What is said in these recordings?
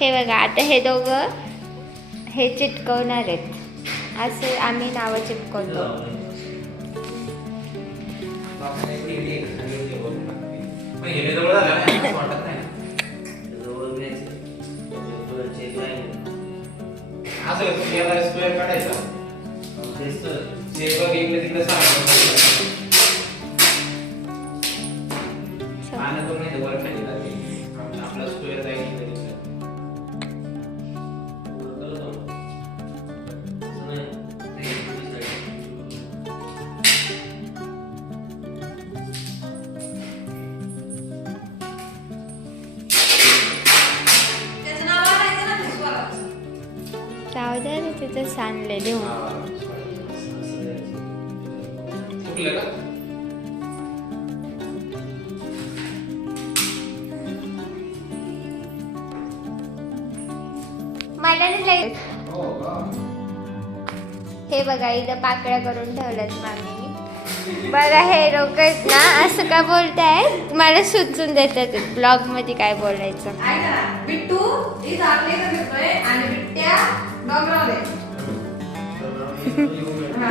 हे बघा आता हे दोघं हे चिटकवणार आहेत. असं आम्ही नावं चिटकवतो. हे असं काढायचा. जाऊ द्या रे तिथं सांडले देऊ हा. चुकलं का? मला नाही. हो? हे बघा इथं पाकळ्या करून ठेवल्यात मामीने बघा हे लोक आहेत ना असं का बोलताय? मला सुचून देतात ब्लॉगमध्ये काय बोलायचं. बिट्टू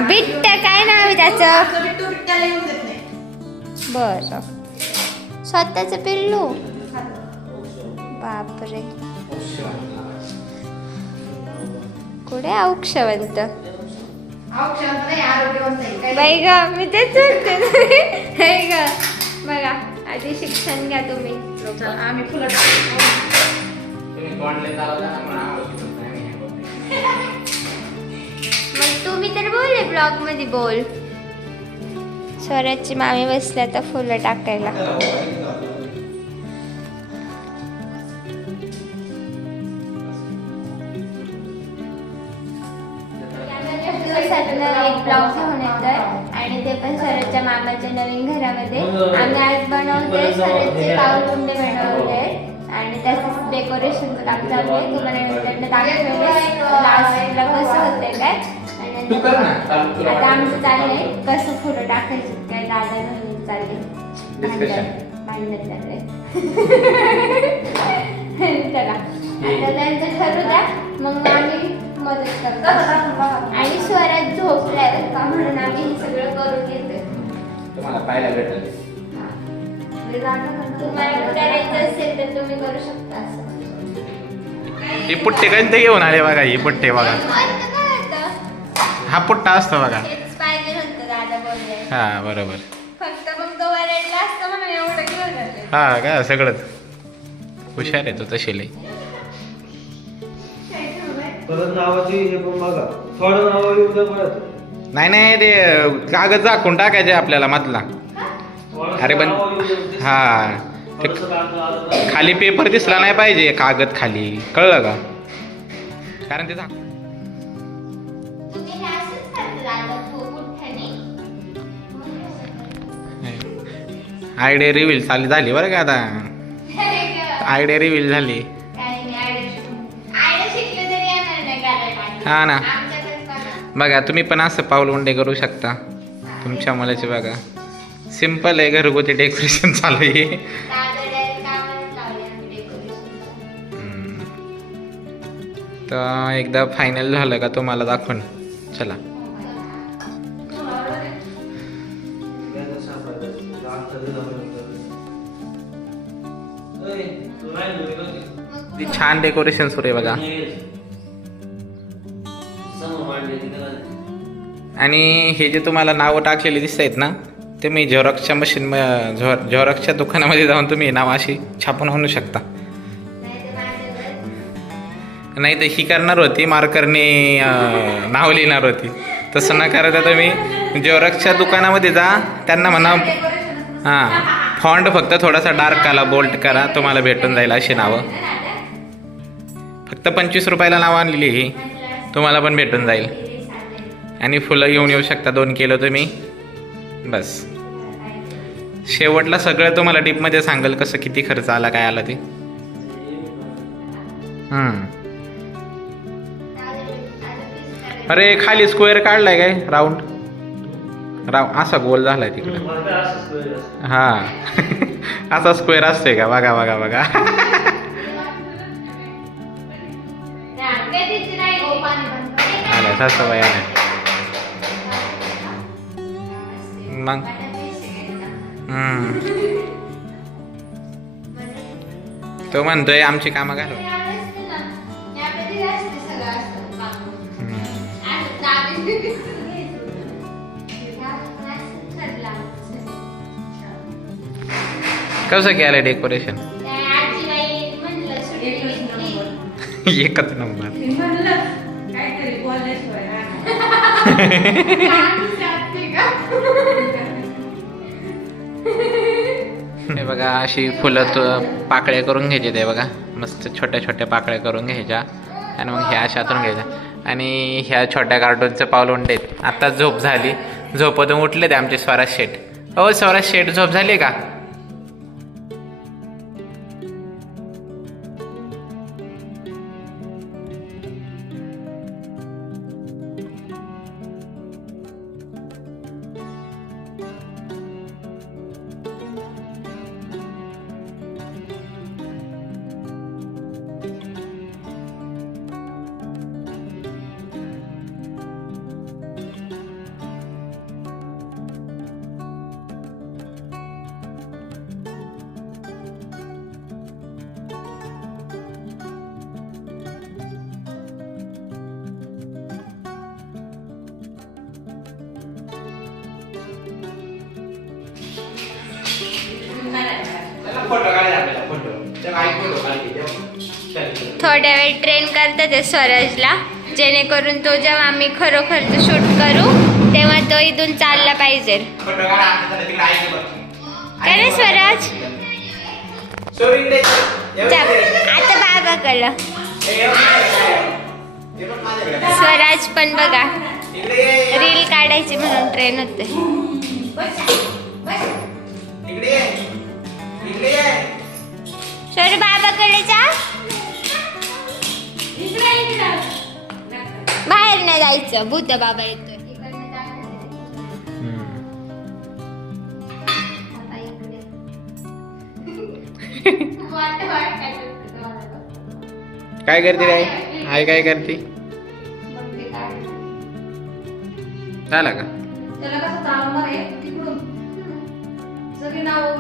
बिट्ट्या काय नाव आहे त्याचं? बर. स्वतःच पिल्लू? बापरे. कुठे औक्षवंत? बाई ग मी तेच ग बघा आधी शिक्षण घ्या तुम्ही. चला, आम्ही फुलं हे. मग तुम्ही तर बोलले ब्लॉगमध्ये बोल. स्वराजची मामी बसली आता फुलं टाकायला. दिवसातनं एक ब्लॉग घेऊन येतोय. आणि ते पण स्वराजच्या मामाच्या नवीन घरामध्ये. आम्ही आज बनवतोय स्वराजचे पाऊलकुंडे बनवले आणि त्याचं चालू आहे तुम्हाला नंतर दाखवेल लास्टला कसं होतंय काय? आणि आता. आमचं चाललंय. कसं फुलं टाकायचं? काय दादा म्हणून चालले. भांडण चाललंय चला. आता त्यांचं ठरू द्या. मग आम्ही मदत चला, करतो. आणि स्वरात झोपलाय का म्हणून आम्ही हे सगळं करून घेतोय. तुम्हाला पाहायला भेटेल लय जागा नका. तुम्हाला करायचं असेल तर तुम्ही करू शकता असं. हे पुट्टे कोणते घेऊन आले बघा हे पुट्टे बघा? हा पुट्टा असतो बघा. हेच पाहिजे होतं दादा बोलले. हा बरोबर. फक्त मग तो वरडला असतं म्हणून एवढं घेऊन आले. हा का सगळंच. हुशार आहे तो तशी लई. परत नावाची हे पण बघा. थोडं नाव येऊ द्या परत. नाही नाही ते कागद झाकून टाकायचे आपल्याला मधला. थोडंसं अरे पण नाव येऊ द्या. हा. ते थोडंसं कागद आलं तर- खाली पेपर दिसला नाही पाहिजे कागद खाली. कळलं का? कारण ते झाक तुम्ही हे असंच करता दादा खूप उठ्याने आयडिया रिव्हील चालू झाली बरं का आता? आयडिया रिव्हील झाली. हा ना. बघा. तुम्ही पण असं पाऊल उंडे करू शकता. तुमच्या मुलाचे बघा. सिंपल आहे घरगुती डेकोरेशन चालू आहे. तर एकदा फायनल झालं का तुम्हाला दाखवून? चला. ती? छान डेकोरेशन सुरू आहे बघा. आणि हे जे तुम्हाला नावं टाकलेली दिसत आहेत ना ते मी झेरॉक्सच्या मशीन झेरॉक्सच्या दुकानामध्ये जाऊन तुम्ही नाव अशी छापून आणू शकता. नाही तर ही करणार होती मार्करने नाव लिहिणार होती. तसं न करता तुम्ही झेरॉक्सच्या दुकानामध्ये जा त्यांना म्हणा हां फॉन्ट फक्त थोडासा डार्क करा बोल्ट करा तुम्हाला भेटून जाईल अशी नावं. फक्त पंचवीस रुपयाला नावं आणलेली ही तुम्हाला पण भेटून जाईल. आणि फुलं घेऊन येऊ शकता. दोन किलो तुम्ही. बस. शेवटला सगळं तुम्हाला डीपमध्ये सांगाल कसं किती खर्च आला काय आला ते. अरे खाली स्क्वेअर काढलाय काय? राऊंड राऊंड असा गोल झालाय तिकडे. हा. असा स्क्वेअर असतोय का? बघा बघा बघा. आला सासू आल्या. मग. तो म्हणतोय आमची कामं घालव कसं केलं डेकोरेशन एकच नंबर हे बघा अशी फुलं तो पाकळ्या करून घ्यायचे ते बघा. मस्त छोट्या छोट्या पाकळ्या करून घ्यायच्या. आणि मग ह्या अशातून घ्यायच्या. आणि ह्या छोट्या कार्टूनचं पाऊल उंडेत. आता झोप झाली. झोपतून उठले ते आमचे स्वराज शेठ. हो स्वराज शेठ झोप झाली का? थोड्या वेळ ट्रेन करतात ते स्वराजला. जेणेकरून तो जेव्हा आम्ही खरोखरचं शूट करू तेव्हा तो इथून चालला पाहिजे. काय रे स्वराज? आता बाबा कळलं स्वराज पण बघा. रील काढायची म्हणून ट्रेन होते. जायचं भूत बाबा येतोय. काय करते रे आई काय करते? झाला का? त्याला कसं चालवणार आहे तिकडून. सगळी नावं